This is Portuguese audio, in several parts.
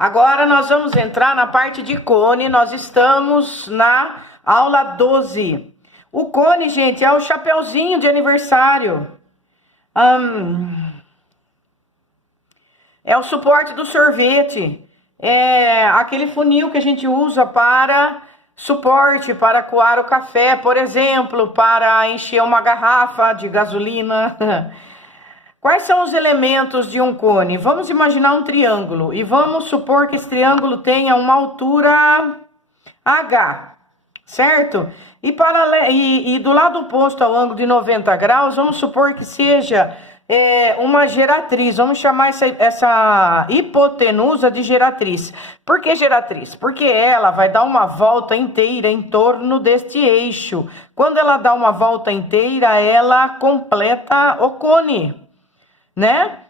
Agora nós vamos entrar na parte de cone, nós estamos na aula 12. O cone, gente, é o chapeuzinho de aniversário. É o suporte do sorvete. É aquele funil que a gente usa para suporte, para coar o café, por exemplo, para encher uma garrafa de gasolina. Quais são os elementos de um cone? Vamos imaginar um triângulo e vamos supor que esse triângulo tenha uma altura H, certo? E do lado oposto ao ângulo de 90 graus, vamos supor que seja uma geratriz. Vamos chamar essa hipotenusa de geratriz. Por que geratriz? Porque ela vai dar uma volta inteira em torno deste eixo. Quando ela dá uma volta inteira, ela completa o cone, né?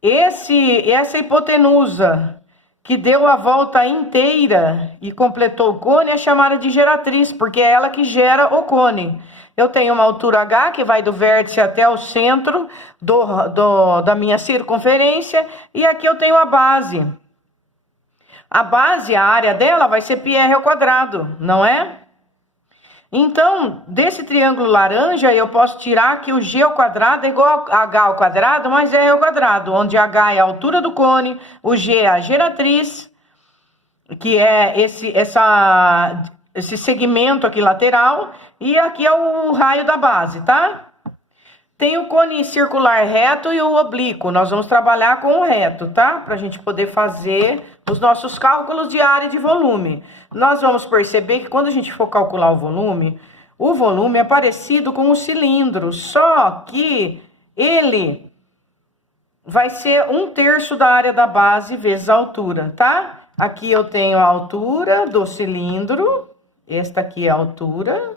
Essa hipotenusa que deu a volta inteira e completou o cone é chamada de geratriz, porque é ela que gera o cone. Eu tenho uma altura H que vai do vértice até o centro da minha circunferência, e aqui eu tenho a base. A base, a área dela vai ser πr ao quadrado, não é? Então, desse triângulo laranja, eu posso tirar que o g ao quadrado é igual a h ao quadrado mais r ao quadrado, onde h é a altura do cone, o g é a geratriz, que é esse segmento aqui lateral, e aqui é o raio da base, tá? Tem o cone circular reto e o oblíquo. Nós vamos trabalhar com o reto, tá? Pra gente poder fazer os nossos cálculos de área e de volume. Nós vamos perceber que quando a gente for calcular o volume é parecido com o cilindro, só que ele vai ser 1/3 da área da base vezes a altura, tá? Aqui eu tenho a altura do cilindro, esta aqui é a altura,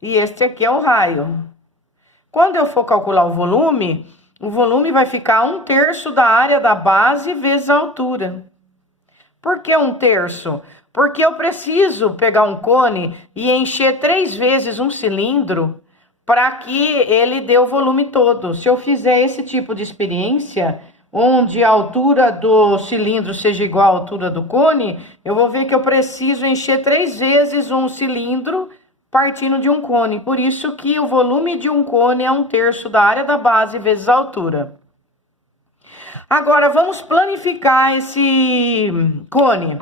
e este aqui é o raio. Quando eu for calcular o volume vai ficar 1/3 da área da base vezes a altura. Por que 1/3? Porque eu preciso pegar um cone e encher 3 vezes um cilindro para que ele dê o volume todo. Se eu fizer esse tipo de experiência, onde a altura do cilindro seja igual à altura do cone, eu vou ver que eu preciso encher 3 vezes um cilindro partindo de um cone. Por isso que o volume de um cone é 1/3 da área da base vezes a altura. Agora, vamos planificar esse cone.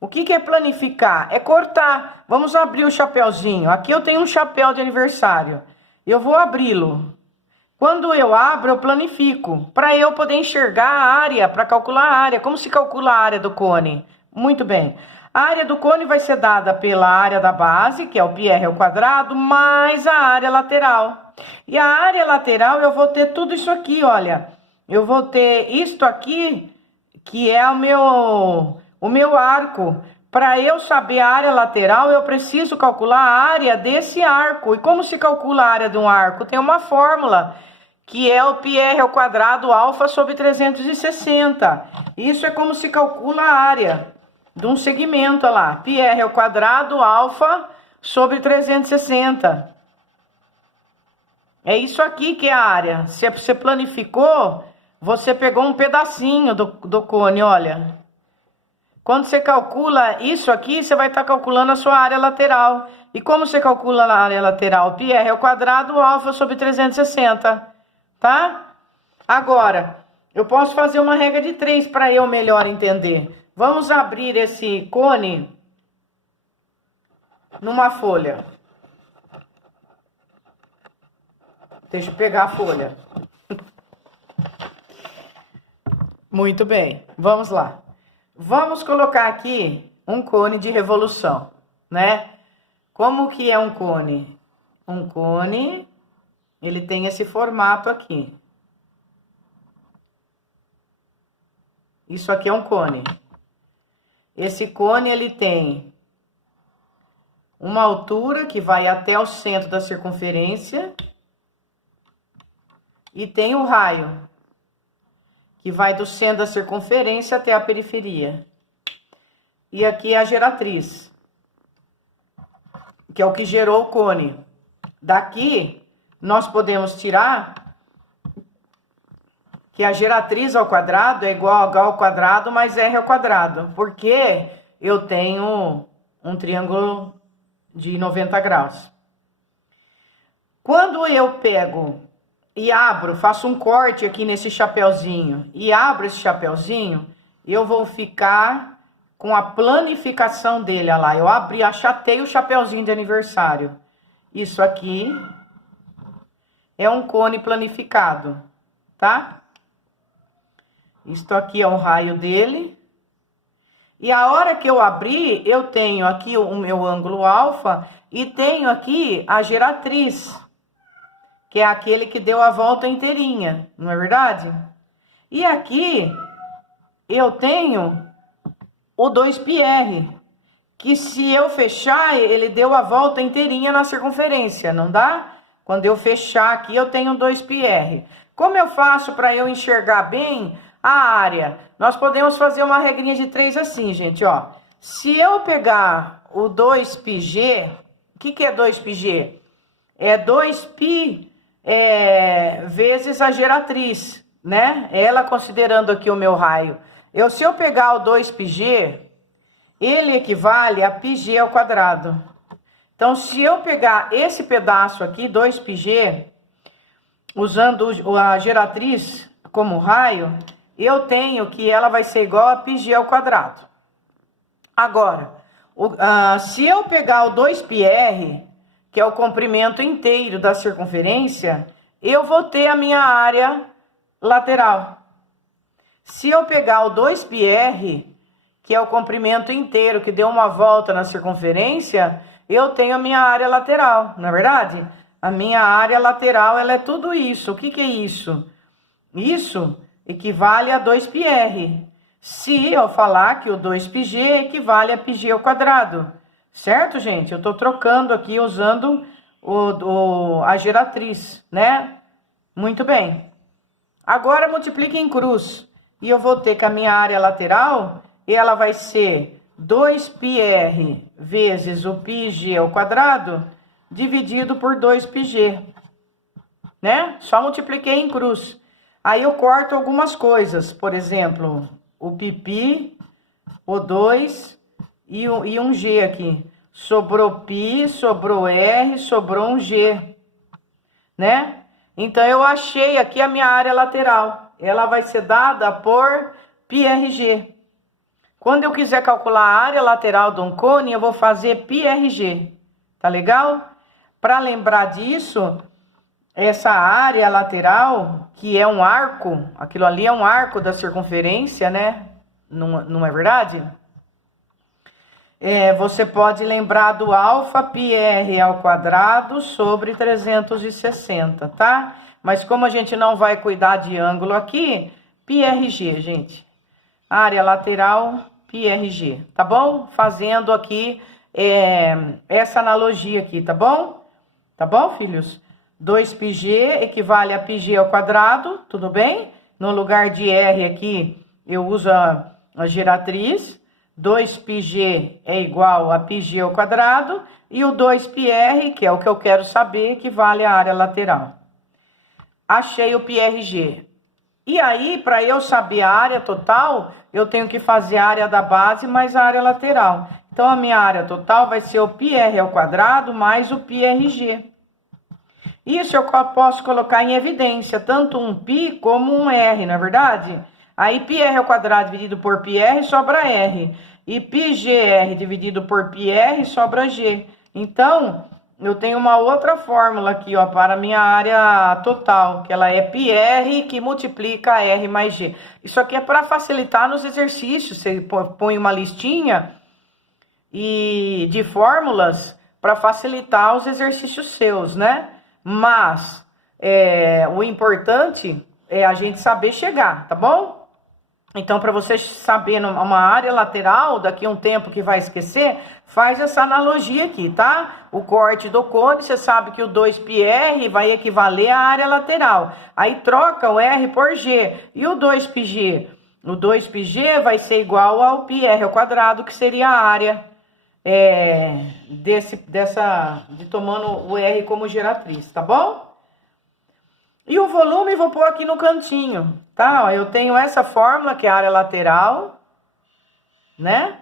O que é planificar? É cortar. Vamos abrir o chapéuzinho. Aqui eu tenho um chapéu de aniversário. Eu vou abri-lo. Quando eu abro, eu planifico, para eu poder enxergar a área, para calcular a área. Como se calcula a área do cone? Muito bem. A área do cone vai ser dada pela área da base, que é o πr ao quadrado, mais a área lateral. E a área lateral eu vou ter tudo isso aqui, olha. Eu vou ter isto aqui, que é o meu arco. Para eu saber a área lateral, eu preciso calcular a área desse arco. E como se calcula a área de um arco? Tem uma fórmula, que é o πr ao quadrado alfa sobre 360. Isso é como se calcula a área de um segmento, olha lá. πr ao quadrado alfa sobre 360. É isso aqui que é a área. Se você planificou, você pegou um pedacinho do cone, olha. Quando você calcula isso aqui, você vai estar calculando a sua área lateral. E como você calcula a área lateral? πr ao quadrado alfa sobre 360, tá? Agora, eu posso fazer uma regra de 3 para eu melhor entender. Vamos abrir esse cone numa folha. Deixa eu pegar a folha. Muito bem, vamos lá. Vamos colocar aqui um cone de revolução, né? Como que é um cone? Um cone, ele tem esse formato aqui. Isso aqui é um cone. Esse cone, ele tem uma altura que vai até o centro da circunferência e tem o raio, que vai do centro da circunferência até a periferia. E aqui é a geratriz, que é o que gerou o cone. Daqui, nós podemos tirar que a geratriz ao quadrado é igual a H ao quadrado mais R ao quadrado, porque eu tenho um triângulo de 90 graus. Quando eu pego e abro, faço um corte aqui nesse chapeuzinho e abro esse chapeuzinho, eu vou ficar com a planificação dele, olha lá, eu abri, achatei o chapeuzinho de aniversário. Isso aqui é um cone planificado, tá? Isto aqui é o raio dele. E a hora que eu abrir, eu tenho aqui o meu ângulo alfa e tenho aqui a geratriz, que é aquele que deu a volta inteirinha, não é verdade? E aqui eu tenho o 2πr, que se eu fechar, ele deu a volta inteirinha na circunferência, não dá? Quando eu fechar aqui, eu tenho 2πr. Como eu faço para eu enxergar bem a área? Nós podemos fazer uma regrinha de 3 assim, gente, ó. Se eu pegar o 2πg, o que é 2πg? É 2π vezes a geratriz, né? Ela considerando aqui o meu raio. Se eu pegar o 2πg, ele equivale a πg ao quadrado. Então, se eu pegar esse pedaço aqui, 2πg, usando a geratriz como raio, eu tenho que ela vai ser igual a πg ao quadrado. Agora, se eu pegar o 2πr, que é o comprimento inteiro da circunferência, eu vou ter a minha área lateral. Se eu pegar o 2πr, que é o comprimento inteiro, que deu uma volta na circunferência, eu tenho a minha área lateral, não é verdade? A minha área lateral, ela é tudo isso. O que é isso? Isso equivale a 2πr. Se eu falar que o 2πg equivale a πg ao quadrado. Certo, gente? Eu tô trocando aqui usando a geratriz, né? Muito bem. Agora multiplique em cruz. E eu vou ter que a minha área lateral, ela vai ser 2πr vezes o πg ao quadrado, dividido por 2πg, né? Só multipliquei em cruz. Aí eu corto algumas coisas, por exemplo, o pipi, o 2 e um G aqui. Sobrou π, sobrou R, sobrou um G, né? Então, eu achei aqui a minha área lateral. Ela vai ser dada por πrg. Quando eu quiser calcular a área lateral de um cone, eu vou fazer πrg. Tá legal? Para lembrar disso, essa área lateral, que é um arco, aquilo ali é um arco da circunferência, né? Não é verdade? Você pode lembrar do alfa πr ao quadrado sobre 360, tá? Mas como a gente não vai cuidar de ângulo aqui, πrg, gente. Área lateral, πrg, tá bom? Fazendo aqui essa analogia aqui, tá bom? Tá bom, filhos? 2πg equivale a πg ao quadrado, tudo bem? No lugar de R aqui, eu uso a geratriz. 2πg é igual a πg ao quadrado. E o 2πr, que é o que eu quero saber, equivale à área lateral. Achei o πrg. E aí, para eu saber a área total, eu tenho que fazer a área da base mais a área lateral. Então, a minha área total vai ser o πr ao quadrado mais o πrg. Isso eu posso colocar em evidência, tanto um π como um r, não é verdade? Aí, πr ao quadrado dividido por πr sobra r. E πgr dividido por πr sobra g. Então, eu tenho uma outra fórmula aqui, ó, para a minha área total, que ela é πr que multiplica r mais g. Isso aqui é para facilitar nos exercícios. Você põe uma listinha de fórmulas para facilitar os exercícios seus, né? Mas o importante é a gente saber chegar, tá bom? Então, para você saber uma área lateral, daqui a um tempo que vai esquecer, faz essa analogia aqui, tá? O corte do cone, você sabe que o 2πr vai equivaler à área lateral. Aí troca o R por G. E o 2πg? O 2πg vai ser igual ao πr ao quadrado, que seria a área tomando o R como geratriz, tá bom? E o volume vou pôr aqui no cantinho, tá? Ó, eu tenho essa fórmula, que é a área lateral, né?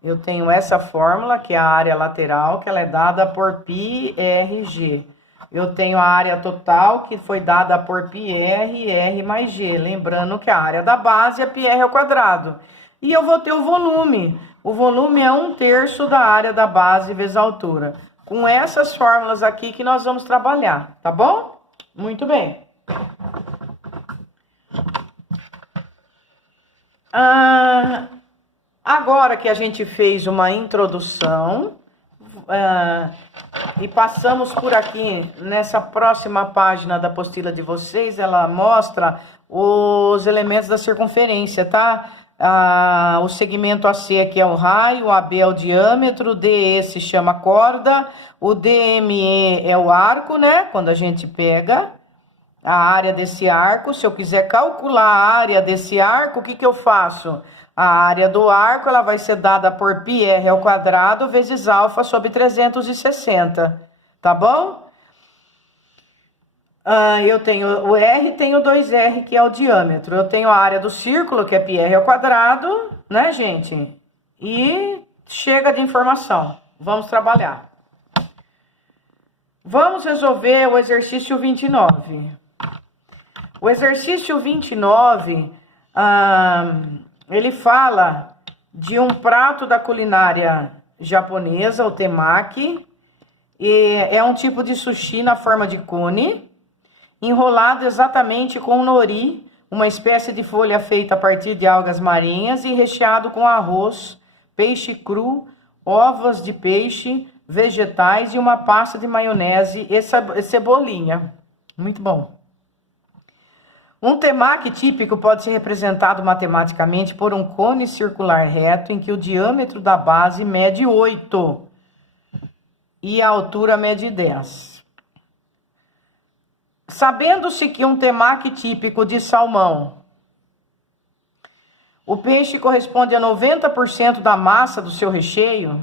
Eu tenho essa fórmula, que é a área lateral, que ela é dada por πRG. Eu tenho a área total, que foi dada por πr, R mais G. Lembrando que a área da base é πr ao quadrado. E eu vou ter o volume. O volume é 1/3 da área da base vezes a altura. Com essas fórmulas aqui que nós vamos trabalhar, tá bom? Muito bem. Agora que a gente fez uma introdução e passamos por aqui, nessa próxima página da apostila de vocês, ela mostra os elementos da circunferência, tá? O segmento AC aqui é o raio, o AB é o diâmetro, o DE se chama corda, o DME é o arco, né? Quando a gente pega a área desse arco, se eu quiser calcular a área desse arco, o que que eu faço? A área do arco, ela vai ser dada por πr ao quadrado vezes alfa sobre 360, tá bom? Eu tenho o R, tenho 2R, que é o diâmetro. Eu tenho a área do círculo, que é πr ao quadrado, né, gente? E chega de informação. Vamos trabalhar. Vamos resolver o exercício 29. O exercício 29, ele fala de um prato da culinária japonesa, o temaki. E é um tipo de sushi na forma de cone, enrolado exatamente com nori, uma espécie de folha feita a partir de algas marinhas e recheado com arroz, peixe cru, ovos de peixe, vegetais e uma pasta de maionese e cebolinha. Muito bom. Um temaki típico pode ser representado matematicamente por um cone circular reto em que o diâmetro da base mede 8 e a altura mede 10. Sabendo-se que um temaki típico de salmão, o peixe corresponde a 90% da massa do seu recheio,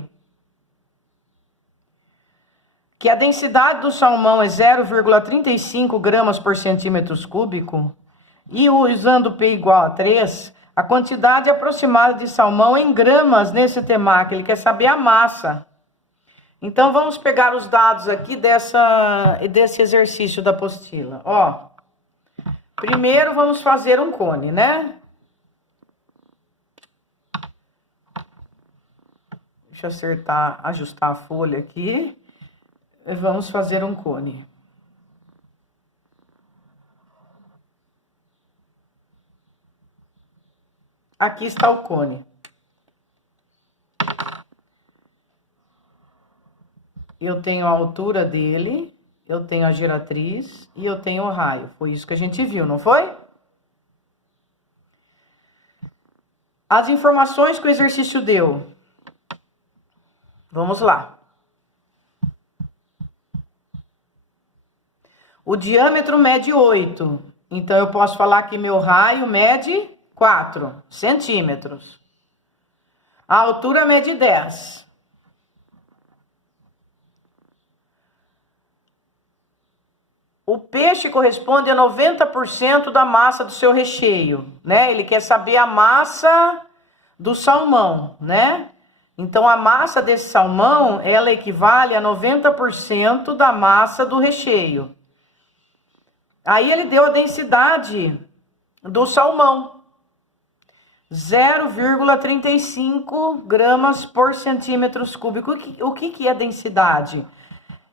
que a densidade do salmão é 0,35 gramas por centímetro cúbico, e usando P igual a 3, a quantidade aproximada de salmão em gramas nesse temaki, ele quer saber a massa. Então, vamos pegar os dados aqui desse exercício da apostila. Ó, primeiro vamos fazer um cone, né? Deixa eu acertar, ajustar a folha aqui. E vamos fazer um cone. Aqui está o cone. Eu tenho a altura dele, eu tenho a giratriz e eu tenho o raio. Foi isso que a gente viu, não foi? As informações que o exercício deu. Vamos lá. O diâmetro mede 8. Então, eu posso falar que meu raio mede 4 centímetros. A altura mede 10. O peixe corresponde a 90% da massa do seu recheio, né? Ele quer saber a massa do salmão, né? Então, a massa desse salmão, ela equivale a 90% da massa do recheio. Aí, ele deu a densidade do salmão. 0,35 gramas por centímetro cúbico. O que é densidade?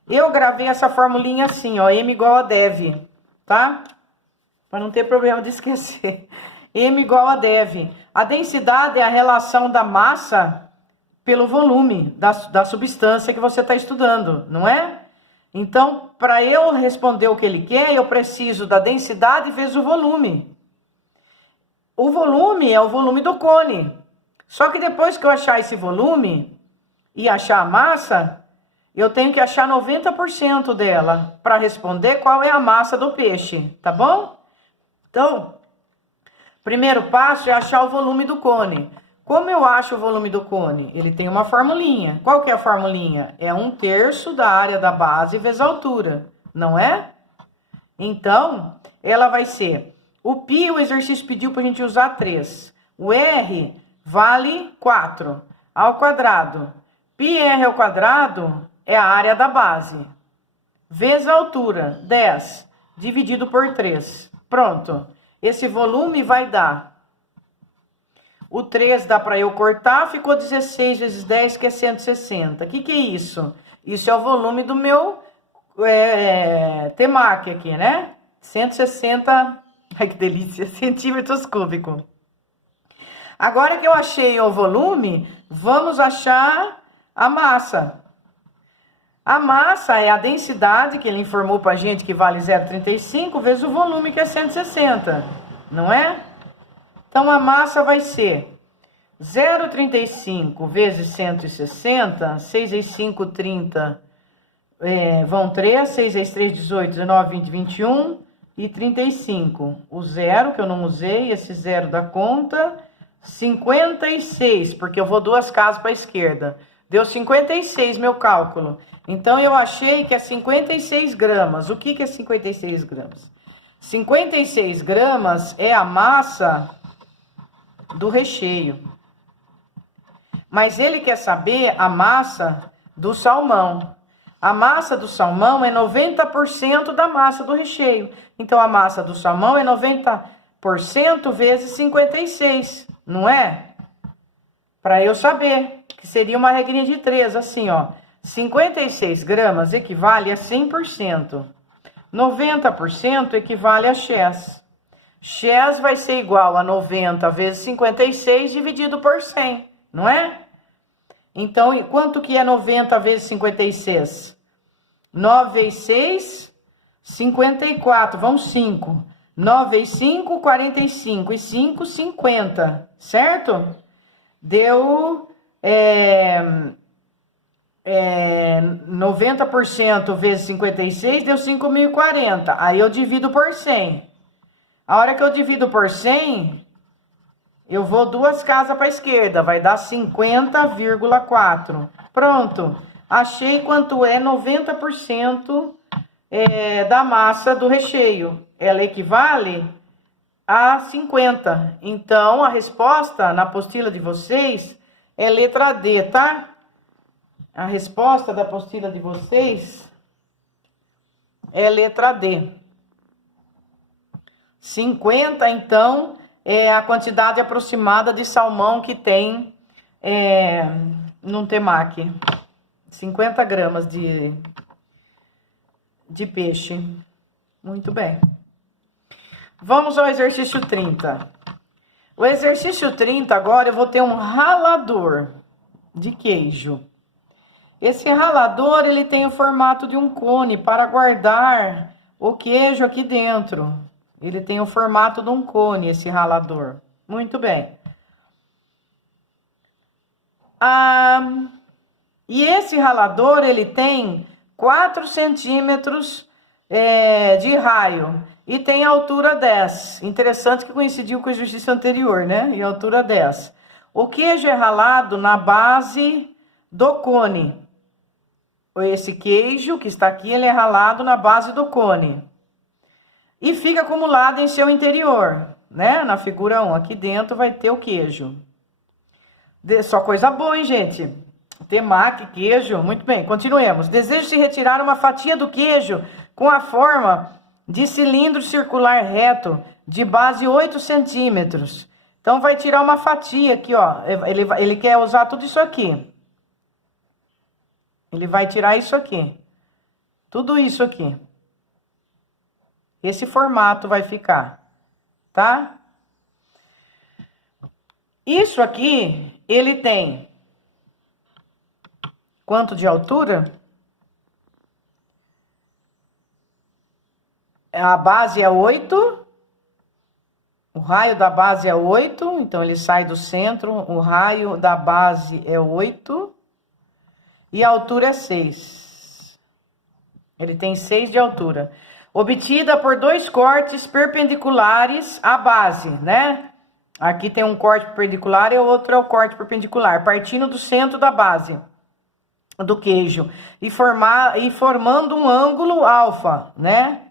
Eu gravei essa formulinha assim, ó, M igual a dev, tá? Para não ter problema de esquecer. M igual a dev. A densidade é a relação da massa pelo volume da substância que você está estudando, não é? Então, para eu responder o que ele quer, eu preciso da densidade vezes o volume. O volume é o volume do cone. Só que depois que eu achar esse volume e achar a massa, eu tenho que achar 90% dela para responder qual é a massa do peixe, tá bom? Então, primeiro passo é achar o volume do cone. Como eu acho o volume do cone? Ele tem uma formulinha. Qual que é a formulinha? É 1/3 da área da base vezes a altura, não é? Então, ela vai ser... O π, o exercício pediu para a gente usar 3. O r vale 4 ao quadrado. πr ao quadrado é a área da base. Vezes a altura, 10, dividido por 3. Pronto. Esse volume vai dar... O 3 dá para eu cortar, ficou 16 vezes 10, que é 160. O que é isso? Isso é o volume do meu temaki aqui, né? 160, ai que delícia, centímetros cúbicos. Agora que eu achei o volume, vamos achar a massa. A massa é a densidade, que ele informou pra gente que vale 0,35, vezes o volume, que é 160, não é? Então, a massa vai ser 0,35 vezes 160, 6 vezes 5, 30, vão 3, 6 vezes 3, 18, 19, 20, 21 e 35. O zero, que eu não usei, esse zero da conta, 56, porque eu vou 2 casas para a esquerda. Deu 56, meu cálculo. Então, eu achei que é 56 gramas. O que é 56 gramas? 56 gramas é a massa do recheio. Mas ele quer saber a massa do salmão. A massa do salmão é 90% da massa do recheio. Então, a massa do salmão é 90% vezes 56, não é? Para eu saber, que seria uma regrinha de 3, assim, ó. 56 gramas equivale a 100%. 90% equivale a x. X vai ser igual a 90 vezes 56 dividido por 100, não é? Então, quanto que é 90 vezes 56? 9 vezes 6, 54. Vão 5. 9 vezes 5, 45. E 5, 50. Certo? Deu 90% vezes 56, deu 5.040. Aí eu divido por 100. A hora que eu divido por 100, eu vou 2 casas para a esquerda, vai dar 50,4. Pronto, achei quanto é 90% da massa do recheio. Ela equivale a 50. Então, a resposta na apostila de vocês é letra D, tá? A resposta da apostila de vocês é letra D. 50, então, é a quantidade aproximada de salmão que tem num temaki. 50 gramas de peixe. Muito bem. Vamos ao exercício 30. O exercício 30, agora eu vou ter um ralador de queijo. Esse ralador, ele tem o formato de um cone para guardar o queijo aqui dentro. Ele tem o formato de um cone, esse ralador. Muito bem. E esse ralador, ele tem 4 centímetros de raio. E tem altura 10. Interessante que coincidiu com o exercício anterior, né? E altura 10. O queijo é ralado na base do cone. Esse queijo que está aqui, ele é ralado na base do cone. E fica acumulado em seu interior, né? Na figura 1, aqui dentro vai ter o queijo. Só coisa boa, hein, gente? Temaki, queijo, muito bem, continuemos. Deseja-se retirar uma fatia do queijo com a forma de cilindro circular reto, de base 8 centímetros. Então, vai tirar uma fatia aqui, ó. Ele quer usar tudo isso aqui. Ele vai tirar isso aqui. Tudo isso aqui. Esse formato vai ficar, tá? Isso aqui, ele tem quanto de altura? A base é 8. O raio da base é 8. Então, ele sai do centro. O raio da base é 8. E a altura é 6. Ele tem 6 de altura. Obtida por 2 cortes perpendiculares à base, né? Aqui tem um corte perpendicular e o outro é o corte perpendicular, partindo do centro da base do queijo e formando um ângulo alfa, né?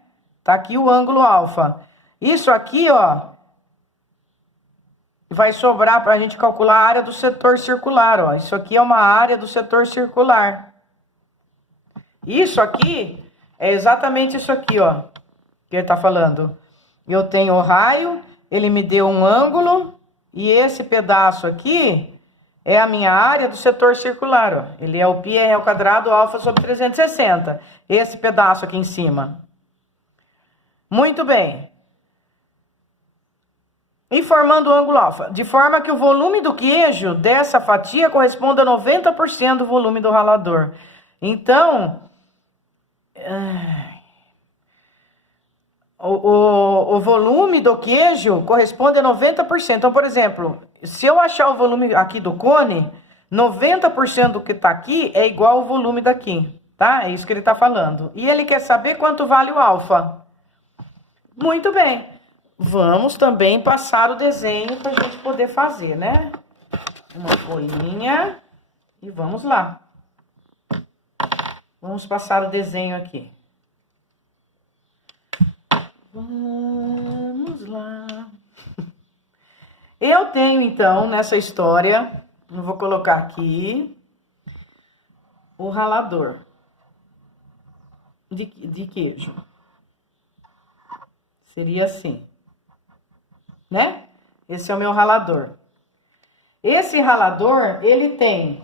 Tá aqui o ângulo alfa. Isso aqui, ó, vai sobrar para a gente calcular a área do setor circular, ó. Isso aqui é uma área do setor circular. Isso aqui é exatamente isso aqui, ó, que ele tá falando. Eu tenho o raio, ele me deu um ângulo, e esse pedaço aqui é a minha área do setor circular, ó. Ele é o πr ao quadrado alfa sobre 360. Esse pedaço aqui em cima. Muito bem. E formando o ângulo alfa, de forma que o volume do queijo dessa fatia corresponda a 90% do volume do ralador. Então, o volume do queijo corresponde a 90%. Então, por exemplo, se eu achar o volume aqui do cone, 90% do que está aqui é igual ao volume daqui, tá? É isso que ele está falando. E ele quer saber quanto vale o alfa. Muito bem. Vamos também passar o desenho para a gente poder fazer, né? Uma folhinha e vamos lá. Vamos passar o desenho aqui. Vamos lá. Eu tenho, então, nessa história, eu vou colocar aqui o ralador de queijo. Seria assim, né? Esse é o meu ralador. Esse ralador, ele tem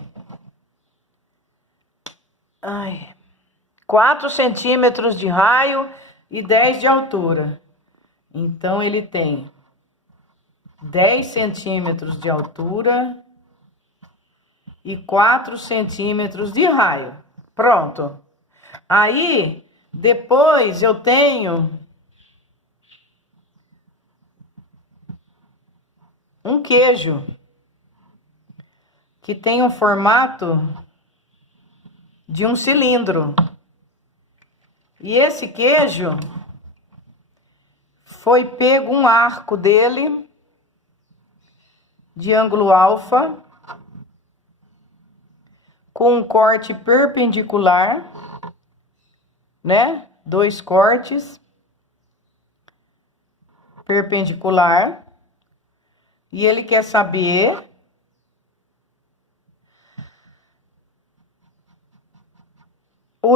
4 centímetros de raio e 10 de altura. Então, ele tem 10 centímetros de altura e 4 centímetros de raio. Pronto. Aí, depois eu tenho um queijo que tem um formato de um cilindro. E esse queijo foi pego um arco dele de ângulo alfa com um corte perpendicular, né? 2 cortes perpendicular. E ele quer saber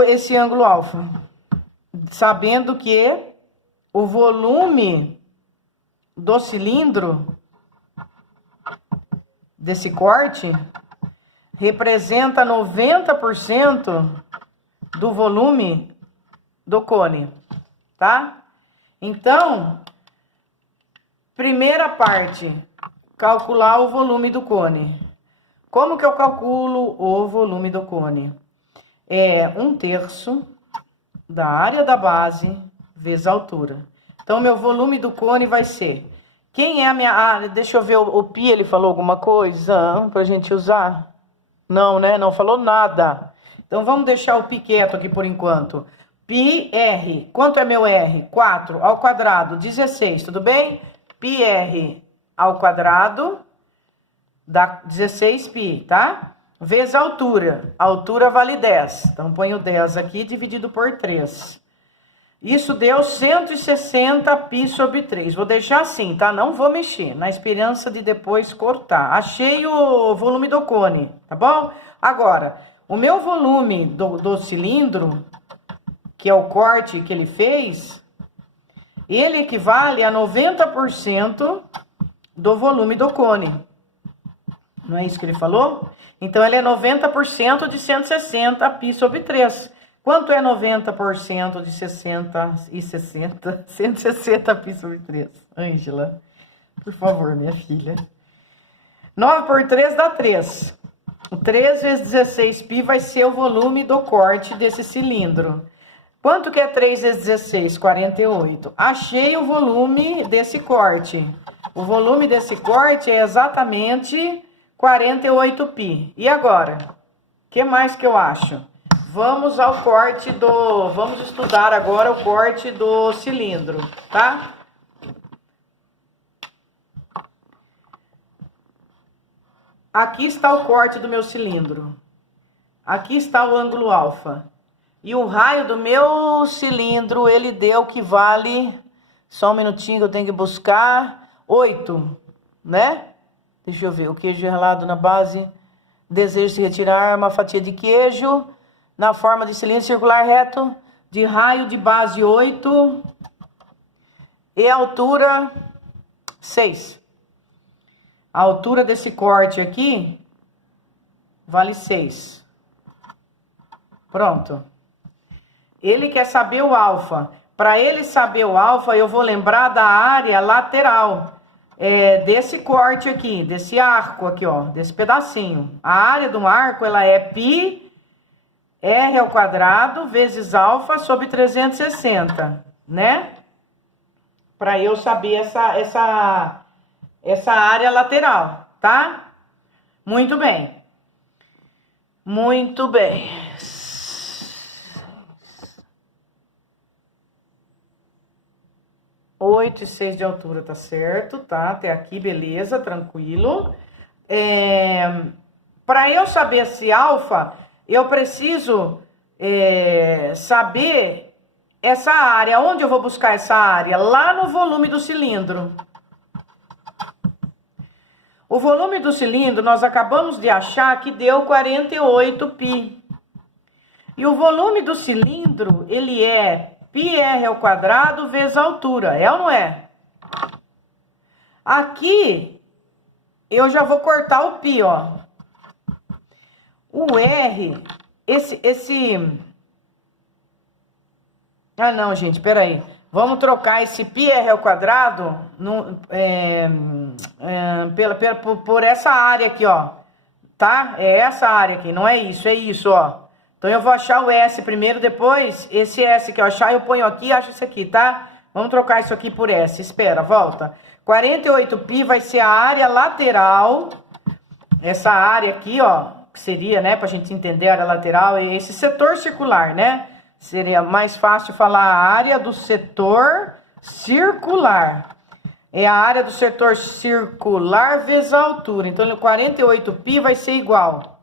esse ângulo alfa, sabendo que o volume do cilindro desse corte representa 90% do volume do cone, tá? Então, primeira parte, calcular o volume do cone. Como que eu calculo o volume do cone? É 1/3 da área da base vezes a altura. Então, meu volume do cone vai ser... Quem é a minha área? Deixa eu ver, o pi, ele falou alguma coisa pra gente usar? Não, né? Não falou nada. Então, vamos deixar o pi quieto aqui por enquanto. Pi R. Quanto é meu R? 4 ao quadrado, 16, tudo bem? Pi R ao quadrado dá 16 pi, tá? Vezes a altura. A altura vale 10. Então, ponho 10 aqui dividido por 3. Isso deu 160 pi sobre 3. Vou deixar assim, tá? Não vou mexer, na esperança de depois cortar. Achei o volume do cone, tá bom? Agora, o meu volume do cilindro, que é o corte que ele fez, ele equivale a 90% do volume do cone. Não é isso que ele falou? Então, ele é 90% de 160 pi sobre 3. Quanto é 90% de 60 e 60? 160 pi sobre 3. Ângela, por favor, minha filha. 9 por 3 dá 3. 3 vezes 16 pi vai ser o volume do corte desse cilindro. Quanto que é 3 vezes 16? 48. Achei o volume desse corte. O volume desse corte é exatamente 48 pi. E agora? O que mais que eu acho? Vamos ao corte do... Vamos estudar agora o corte do cilindro, tá? Aqui está o corte do meu cilindro. Aqui está o ângulo alfa. E o raio do meu cilindro, ele deu que vale... Só um minutinho que eu tenho que buscar. 8, né? Deixa eu ver. O queijo ralado na base. Desejo-se retirar uma fatia de queijo na forma de cilindro circular reto de raio de base 8 e altura 6. A altura desse corte aqui vale 6. Pronto. Ele quer saber o alfa. Para ele saber o alfa, eu vou lembrar da área lateral desse corte aqui, desse arco aqui, ó, desse pedacinho. A área do arco, ela é π r ao quadrado vezes alfa sobre 360, né? Para eu saber essa área lateral, tá? Muito bem. Muito bem. 8 e 6 de altura, tá certo, tá? Até aqui, beleza, tranquilo. Para eu saber esse alfa, eu preciso saber essa área. Onde eu vou buscar essa área? Lá no volume do cilindro. O volume do cilindro, nós acabamos de achar que deu 48 π. E o volume do cilindro, ele é πr ao quadrado vezes a altura, é ou não é? Aqui, eu já vou cortar o π, ó. O R, Ah, não, gente, peraí. Vamos trocar esse πr ao quadrado por essa área aqui, ó. Tá? É essa área aqui, não é isso, ó. Então, eu vou achar o S primeiro, depois, esse S que eu achar, eu ponho aqui e acho isso aqui, tá? Vamos trocar isso aqui por S. Espera, volta. 48 π vai ser a área lateral. Essa área aqui, ó, que seria, né, pra gente entender a área lateral, é esse setor circular, né? Seria mais fácil falar a área do setor circular. É a área do setor circular vezes a altura. Então, 48 π vai ser igual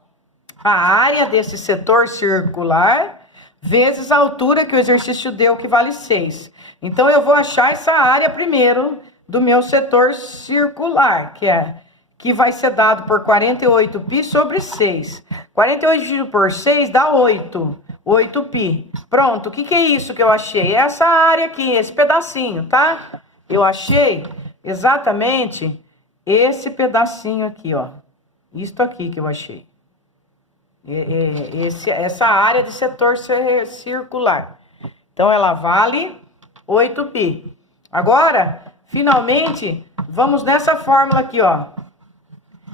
a área desse setor circular vezes a altura que o exercício deu, que vale 6. Então, eu vou achar essa área primeiro do meu setor circular, que vai ser dado por 48 π sobre 6. 48 dividido por 6 dá 8. 8 π. Pronto, o que é isso que eu achei? Essa área aqui, esse pedacinho, tá? Eu achei exatamente esse pedacinho aqui, ó. Isto aqui que eu achei. Essa área de setor circular. Então, ela vale 8 π. Agora, finalmente, vamos nessa fórmula aqui, ó.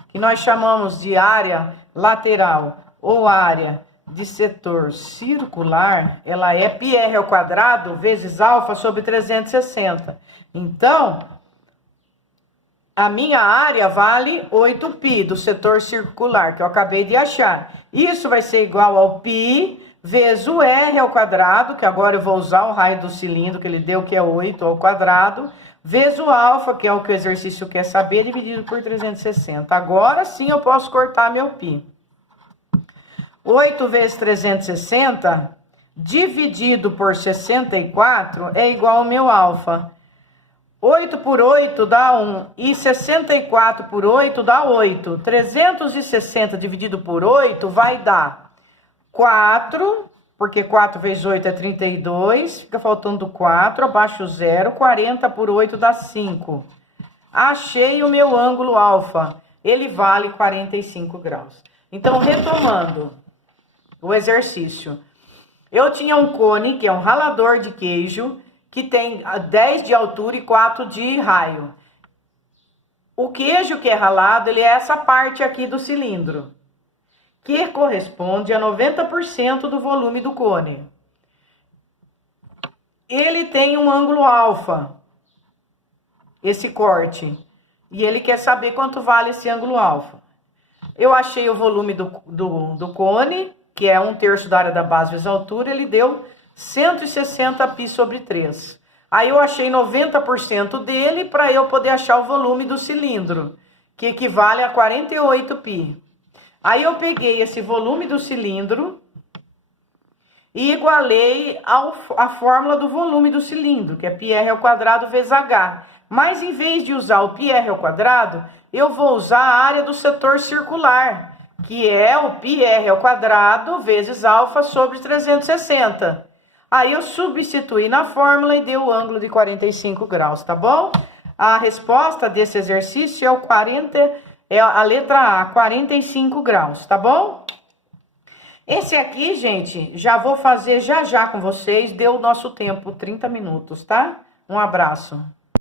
Que nós chamamos de área lateral ou área de setor circular. Ela é πr ao quadrado vezes alfa sobre 360. Então, a minha área vale 8 π do setor circular, que eu acabei de achar. Isso vai ser igual ao π vezes o r ao quadrado, que agora eu vou usar o raio do cilindro, que ele deu, que é 8 ao quadrado, vezes o alfa, que é o que o exercício quer saber, dividido por 360. Agora sim eu posso cortar meu π. 8 vezes 360, dividido por 64, é igual ao meu alfa. 8 por 8 dá 1, e 64 por 8 dá 8. 360 dividido por 8 vai dar 4, porque 4 vezes 8 é 32, fica faltando 4, abaixo 0, 40 por 8 dá 5. Achei o meu ângulo alfa, ele vale 45 graus. Então, retomando o exercício. Eu tinha um cone, que é um ralador de queijo, que tem 10 de altura e 4 de raio. O queijo que é ralado, ele é essa parte aqui do cilindro, que corresponde a 90% do volume do cone. Ele tem um ângulo alfa, esse corte, e ele quer saber quanto vale esse ângulo alfa. Eu achei o volume do cone, que é 1/3 da área da base vezes a altura, ele deu 160 π sobre 3. Aí eu achei 90% dele para eu poder achar o volume do cilindro, que equivale a 48 π. Aí eu peguei esse volume do cilindro e igualei a fórmula do volume do cilindro, que é πr² vezes h. Mas em vez de usar o πr², eu vou usar a área do setor circular, que é o πr² vezes α sobre 360. Aí eu substituí na fórmula e dei o ângulo de 45 graus, tá bom? A resposta desse exercício é a letra A, 45 graus, tá bom? Esse aqui, gente, já vou fazer já com vocês. Deu o nosso tempo, 30 minutos, tá? Um abraço.